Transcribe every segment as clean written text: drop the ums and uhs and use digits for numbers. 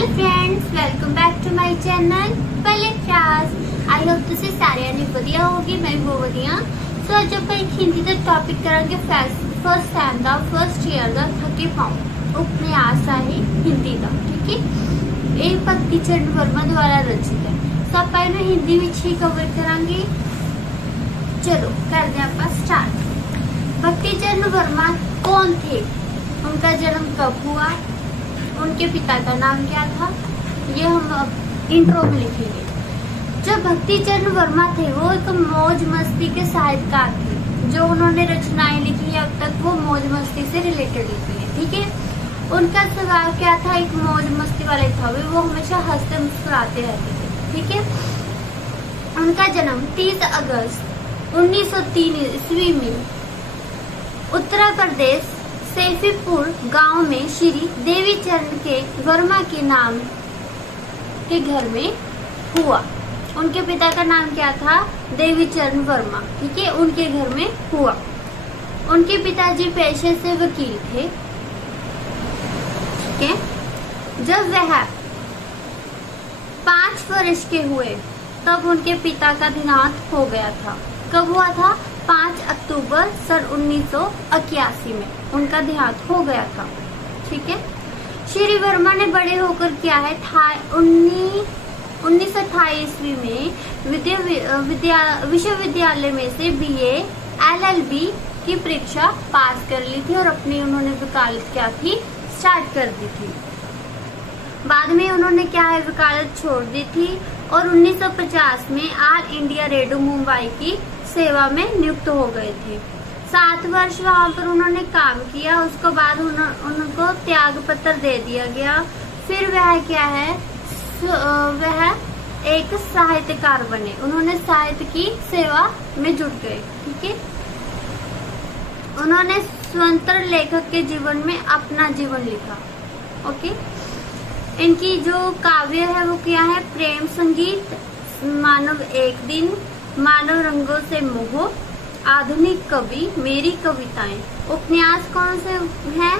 Hello friends, welcome back to my channel पहले class. I hope ਤੁਸੀਂ ਸਾਰਿਆਂ ਨੇ ਵਧੀਆ ਹੋਗੀ। मैं भी ਵਧੀਆ। ਸੋ ਅੱਜ ਆਪਾਂ ਇੱਕ ਹਿੰਦੀ ਦਾ ਟੌਪਿਕ ਕਰਾਂਗੇ ਫਸਟ ਟਾਈਮ ਦਾ ਫਸਟ ईयर ਦਾ ਥਕੇ ਪਾਉ ਉਪਨਿਆਸ ਹੈ ਹਿੰਦੀ ਦਾ। ਠੀਕ ਹੈ, ਇਹ ਭਗਤੀ ਚਰਨ वर्मा द्वारा रचित है। सो ਆਪਾਂ ਇਹਨੂੰ ਹਿੰਦੀ ਵਿੱਚ ਹੀ ਕਵਰ ਕਰਾਂਗੇ। चलो करते हैं ਆਪਾਂ स्टार्ट। भक्ति चरण वर्मा कौन थे, उनका जन्म कब हुआ, उनके पिता का नाम क्या था, ये हम अब इंट्रो में लिखेंगे। जो भक्ति चरण वर्मा थे वो एक मौज मस्ती के साहित्यकार थे। जो उन्होंने रचनाएं लिखी है अब तक वो मौज मस्ती से रिलेटेड लिखी है। ठीक है, उनका स्वभाव क्या था, एक मौज मस्ती वाले था। वो हमेशा हंसते मुस्कुराते रहते थे। ठीक है, उनका जन्म 30 अगस्त 1903 ईस्वी में उत्तर प्रदेश सैफीपुर गांव में श्री देवी चरण के वर्मा के नाम के घर में हुआ। उनके पिता का नाम क्या था, देवी चरण वर्मा। ठीक है, उनके घर में हुआ। उनके पिताजी पेशे से वकील थे। ठीक है, जब वह 5 वर्ष के हुए तब उनके पिता का देहांत हो गया था। कब हुआ था, 5 अक्टूबर सन 1981 में उनका देहांत हो गया था। ठीक है, श्री वर्मा ने बड़े होकर किया है 1928 ईस्वी में विश्वविद्यालय में से BA LLB की परीक्षा पास कर ली थी और अपनी उन्होंने वकालत क्या थी, स्टार्ट कर दी थी। बाद में उन्होंने क्या है, वकालत छोड़ दी थी और 1950 में ऑल इंडिया रेडियो मुंबई की सेवा में नियुक्त हो गए थे। 7 वर्ष वहां पर उन्होंने काम किया। उसके बाद उनको त्याग पत्र दे दिया गया। फिर वह क्या है, वह एक साहित्यकार बने। उन्होंने साहित्य की सेवा में जुट गए। ठीक है, उन्होंने स्वतंत्र लेखक के जीवन में अपना जीवन लिखा। ओके, इनकी जो काव्य है वो क्या है, प्रेम संगीत, मानव एक दिन, मानव रंगों से मोह, आधुनिक कवि, मेरी कविताएं। उपन्यास कौन से हैं,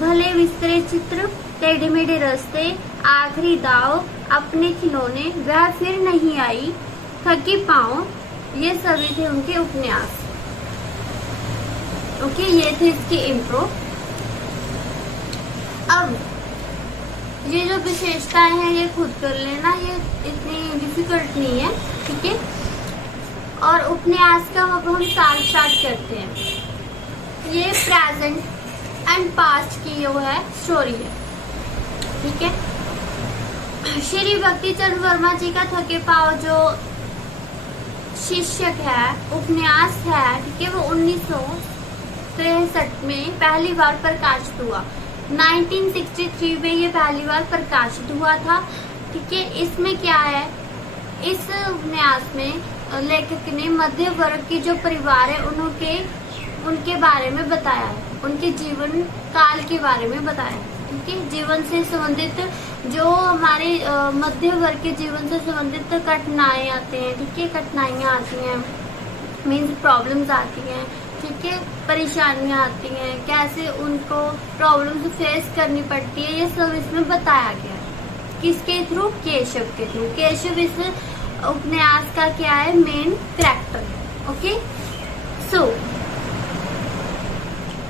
भले बिस्तरे चित्र, टेढ़े मेढ़े रास्ते, आखिरी दाव, अपने खिलौने, वह फिर नहीं आई, थकी पाँव, ये सभी थे उनके उपन्यास। ओके, ये थे इसकी इंट्रो। अब ये जो विशेषताएं हैं ये खुद कर लेना, ये इतनी डिफिकल्ट नहीं है। ठीक है, और उपन्यास का अब हम साल स्टार्ट करते हैं। ये प्रेजेंट एंड पास्ट की जो है स्टोरी है। ठीक है, श्री भक्ति चरण वर्मा जी का थके पाँव जो शीर्षक है, उपन्यास है। ठीक है, वो 1963 में पहली बार प्रकाशित हुआ। 1963 में ये पहली बार प्रकाशित हुआ था। ठीक है, इसमें क्या है, इस उपन्यास में लेखक ने मध्य वर्ग के जो परिवार है उनके बारे में बताया है, उनके जीवन काल के बारे में बताया है। ठीक है, जीवन से संबंधित जो हमारे मध्य वर्ग के जीवन से संबंधित कठिनाई आते हैं। ठीक है, कठिनाइयाँ आती हैं, मीन्स प्रॉब्लम्स आती हैं। ठीक है, परेशानियाँ आती हैं, कैसे उनको प्रॉब्लम्स फेस करनी पड़ती है, ये सब इसमें बताया गया है। किसके थ्रू, केशव के थ्रू। केशव इस उपन्यास का क्या है, मेन कैरेक्टर है। ओके, सो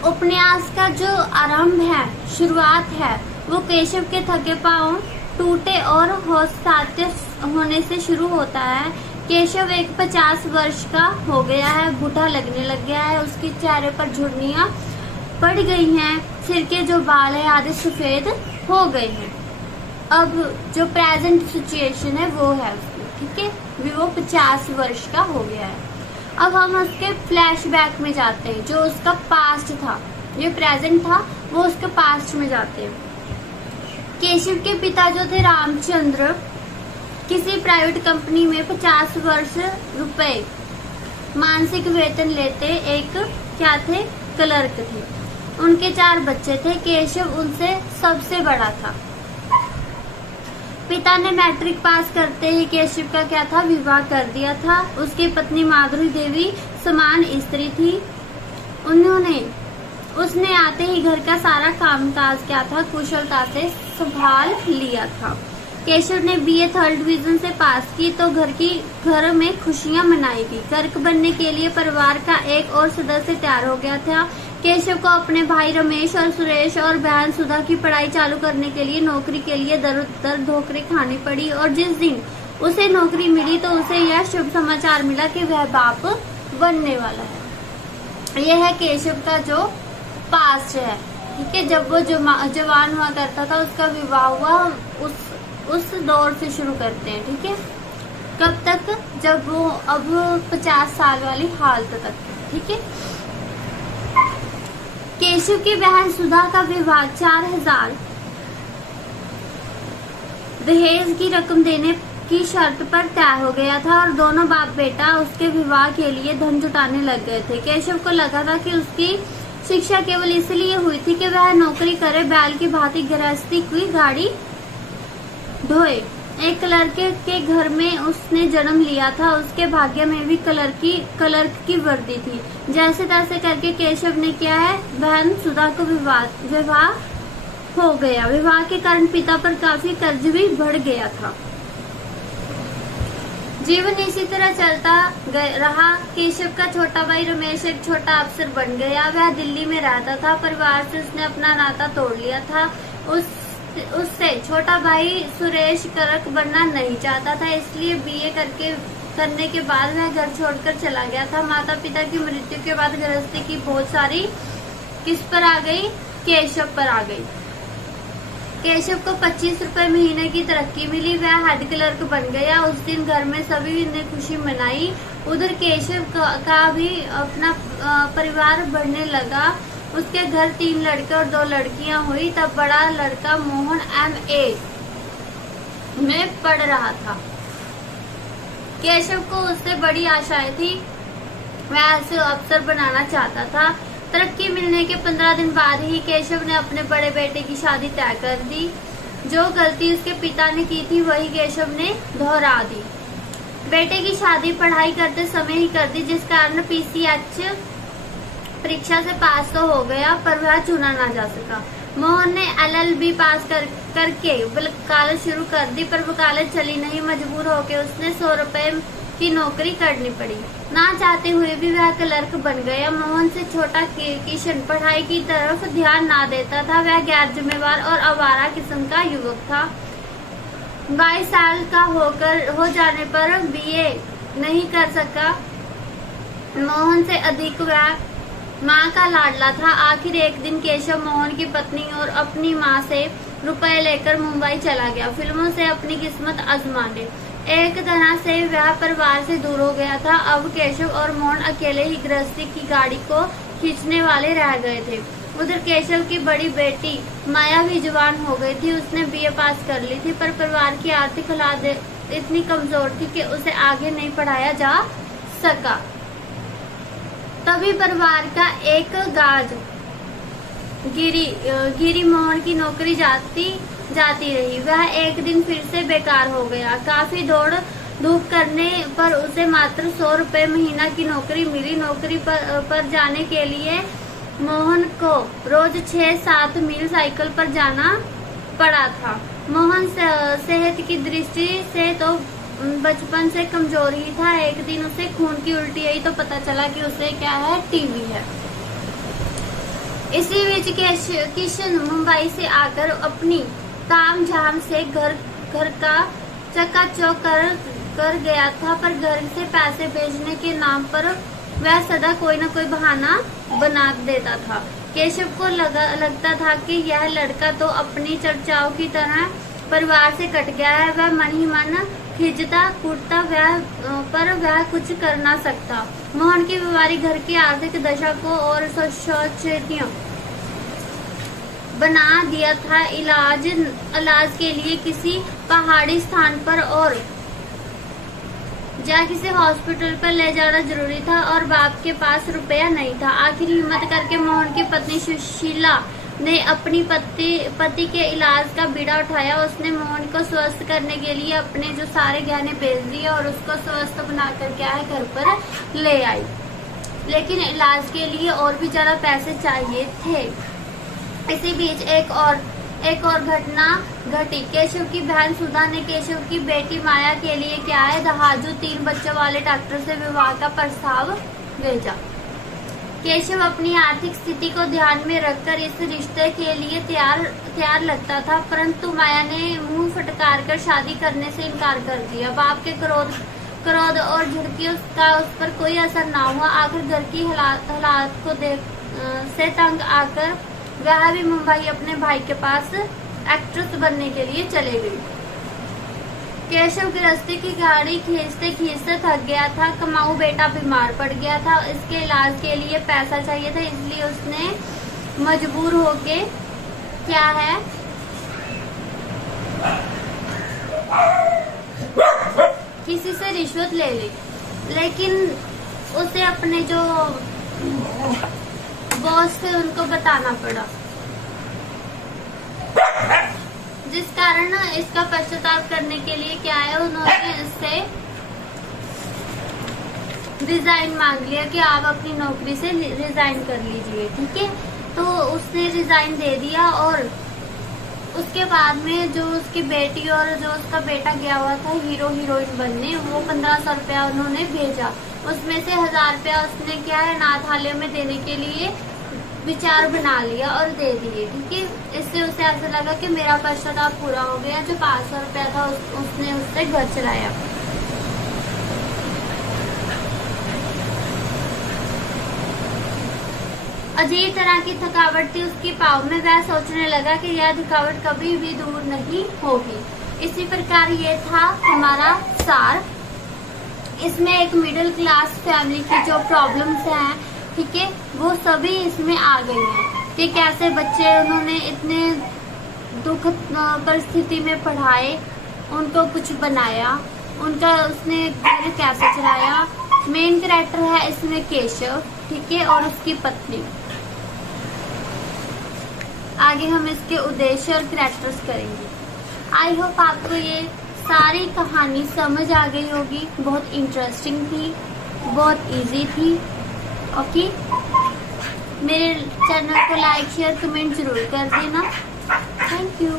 उपन्यास का जो आरंभ है, शुरुआत है, वो केशव के थके पांव, टूटे और हौसलाते होने से शुरू होता है। केशव एक 50 वर्ष का हो गया है, बूढ़ा लगने लग गया है, उसके चेहरे पर झुर्रियां पड़ गई हैं, सिर के जो बाल है आधे सफेद हो गए हैं। अब जो प्रेजेंट सिचुएशन है वो है उसकी। ठीक है, भी वो 50 वर्ष का हो गया है। अब हम उसके फ्लैशबैक में जाते हैं, जो उसका पास्ट था, ये प्रेजेंट था, वो उसके पास्ट में जाते हैं। केशव के पिता जो थे रामचंद्र, किसी प्राइवेट कंपनी में 50 वर्ष रुपए मानसिक वेतन लेते एक क्या थे, क्लर्क थे। उनके 4 बच्चे थे। केशव उनसे सबसे बड़ा था। पिता ने मैट्रिक पास करते ही केशव का क्या था, विवाह कर दिया था। उसकी पत्नी माधुरी देवी समान स्त्री थी। उन्होंने उसने आते ही घर का सारा कामकाज क्या था कुशलता से संभाल लिया था। केशव ने बीए 3rd डिवीजन से पास की तो घर में खुशियां मनाई थी। क्लर्क बनने के लिए परिवार का एक और सदस्य तैयार हो गया था। केशव को अपने भाई रमेश और सुरेश और बहन सुधा की पढ़ाई चालू करने के लिए नौकरी के लिए दर दर धोखरे खानी पड़ी और जिस दिन उसे नौकरी मिली तो उसे यह शुभ समाचार मिला कि वह बाप बनने वाला है। यह है केशव का जो पास्ट है, ठीक है। जब वो जवान हुआ करता था, उसका विवाह हुआ, उस दौर से शुरू करते हैं, ठीक है। कब तक? जब वो अब 50 साल वाली हालत तक, ठीक है। केशव की बहन सुधा का विवाह 4000 दहेज की रकम देने की शर्त पर तय हो गया था और दोनों बाप बेटा उसके विवाह के लिए धन जुटाने लग गए थे। केशव को लगा था कि उसकी शिक्षा केवल इसलिए हुई थी कि वह नौकरी करे, बैल की भांति गृहस्थी की गाड़ी ढोए। एक क्लर्क के घर में उसने जन्म लिया था। उसके भाग्य में भी क्लर्क की वर्दी थी। जैसे तैसे करके केशव ने किया है, बहन सुधा को विवाह हो गया। विवाह के कारण पिता पर काफी कर्ज भी बढ़ गया था। जीवन इसी तरह चलता रहा। केशव का छोटा भाई रमेश एक छोटा अफसर बन गया। वह दिल्ली में रहता था। परिवार से उसने अपना नाता तोड़ लिया था। उससे छोटा भाई सुरेश क्लर्क बनना नहीं चाहता था, इसलिए बीए करने के बाद वह घर छोड़कर चला गया था। माता पिता की मृत्यु के बाद गृहस्थी की बहुत सारी किस पर आ गई? केशव पर आ गई। केशव को 25 रुपए महीने की तरक्की मिली। वह हेड क्लर्क बन गया। उस दिन घर में सभी ने खुशी मनाई। उधर केशव का भी अपना परिवार बढ़ने लगा। उसके घर 3 लड़के और 2 लड़कियां हुई। तब बड़ा लड़का मोहन MA में पढ़ रहा था। केशव को उससे बड़ी आशाएं थी। वह उसे अफसर बनाना चाहता था। तरक्की मिलने के 15 दिन बाद ही केशव ने अपने बड़े बेटे की शादी तय कर दी। जो गलती उसके पिता ने की थी वही केशव ने दोहरा दी। बेटे की शादी पढ़ाई करते समय ही कर दी, जिस कारण PCH परीक्षा से पास तो हो गया पर वह चुना ना जा सका। मोहन ने LLB पास करके वकालत शुरू कर दी, पर वकालत चली नहीं। मजबूर होकर उसने 100 रुपए की नौकरी करनी पड़ी। ना चाहते हुए भी वह क्लर्क बन गया। मोहन से छोटा किशन पढ़ाई की तरफ ध्यान ना देता था। वह गैर जिम्मेवार और आवारा किस्म का युवक था। 22 साल का हो जाने पर BA नहीं कर सका। मोहन से अधिक वह माँ का लाडला था। आखिर एक दिन केशव मोहन की पत्नी और अपनी माँ से रुपए लेकर मुंबई चला गया, फिल्मों से अपनी किस्मत आजमाने। एक तरह से वह परिवार से दूर हो गया था। अब केशव और मोहन अकेले ही गृहस्थी की गाड़ी को खींचने वाले रह गए थे। उधर केशव की बड़ी बेटी माया भी जवान हो गई थी। उसने BA पास कर ली थी, पर परिवार की आर्थिक हालत इतनी कमजोर थी कि उसे आगे नहीं पढ़ाया जा सका। तभी परिवार का एक गाज गिरी मोहन की नौकरी जाती रही। वह एक दिन फिर से बेकार हो गया। काफी दौड़ धूप करने पर उसे मात्र 100 रुपए महीना की नौकरी मिली। नौकरी पर जाने के लिए मोहन को रोज 6-7 मील साइकिल पर जाना पड़ा था। मोहन सेहत की दृष्टि से तो बचपन से कमजोर ही था। एक दिन उसे खून की उल्टी आई तो पता चला कि उसे क्या है, TB है। इसी बीच किशन मुंबई से आकर अपनी ताम झाम से घर का चकाचौक कर गया था, पर घर से पैसे भेजने के नाम पर वह सदा कोई न कोई बहाना बना देता था। केशव को लगता था कि यह लड़का तो अपनी चर्चाओं की तरह परिवार से कट गया है। वह मन ही मन खिंचता कूटता पर वह कुछ कर ना सकता। मोहन की व्यवहारिक घर की आर्थिक दशा को और शौचनीय बना दिया था। इलाज के लिए किसी पहाड़ी स्थान पर और किसी हॉस्पिटल पर ले जाना जरूरी था और बाप के पास रुपया नहीं था। आखिर हिम्मत करके मोहन की पत्नी सुशीला ने अपनी पति के इलाज का बीड़ा उठाया। उसने मोहन को स्वस्थ करने के लिए अपने जो सारे गहने बेच दिए और उसको स्वस्थ बनाकर क्या है घर पर ले आई। लेकिन इलाज के लिए और भी ज्यादा पैसे चाहिए थे। इसी बीच एक और घटना घटी। केशव की बहन सुधा ने केशव की बेटी माया के लिए क्या है दहाजू 3 बच्चों वाले डॉक्टर से विवाह का प्रस्ताव भेजा। केशव अपनी आर्थिक स्थिति को ध्यान में रखकर इस रिश्ते के लिए तैयार लगता था, परंतु माया ने मुंह फटकार कर शादी करने से इनकार कर दिया। बाप के क्रोध और झुड़कियों का उस पर कोई असर ना हुआ। आखिर घर की हालात को से तंग आकर वह भी मुंबई अपने भाई के पास एक्ट्रेस बनने के लिए चले गई। केशव गृहस्थी की गाड़ी खींचते खींचते थक गया था। कमाऊ बेटा बीमार पड़ गया था, इसके इलाज के लिए पैसा चाहिए था, इसलिए उसने मजबूर होके क्या है किसी से रिश्वत ले ली। लेकिन उसे अपने जो बॉस थे उनको बताना पड़ा, जिस कारण इसका पश्चाताप करने के लिए क्या है उन्होंने इससे रिजाइन मांग लिया कि आप अपनी नौकरी से रिजाइन कर लीजिए। ठीक है, तो उसने रिजाइन दे दिया और उसके बाद में जो उसकी बेटी और जो उसका बेटा गया हुआ था हीरो हीरोइन बनने, वो 1500 रुपया उन्होंने भेजा। उसमें से 1000 रुपया उसने क्या है अनाथालय में देने के लिए विचार बना लिया और दे दिए। ठीक है, इससे उसे ऐसा लगा कि मेरा पश्चाताप पूरा हो गया। जो 500 रुपया था उसने उससे घर चलाया। अजीब तरह की थकावट थी उसकी पाँव में। वह सोचने लगा कि यह थकावट कभी भी दूर नहीं होगी। इसी प्रकार ये था हमारा सार। इसमें एक मिडिल क्लास फैमिली की जो प्रॉब्लम्स हैं, ठीक है, वो सभी इसमें आ गई हैं कि कैसे बच्चे उन्होंने इतने दुख परिस्थिति में पढ़ाए, उनको कुछ बनाया, उनका उसने घर कैसे चलाया। मेन कैरेक्टर है इसमें केशव, ठीक है, और उसकी पत्नी। आगे हम इसके उद्देश्य और कैरेक्टर्स करेंगे। आई होप आपको ये सारी कहानी समझ आ गई होगी। बहुत इंटरेस्टिंग थी, बहुत इजी थी। ओके, मेरे चैनल को लाइक शेयर कमेंट जरूर कर देना। Thank you.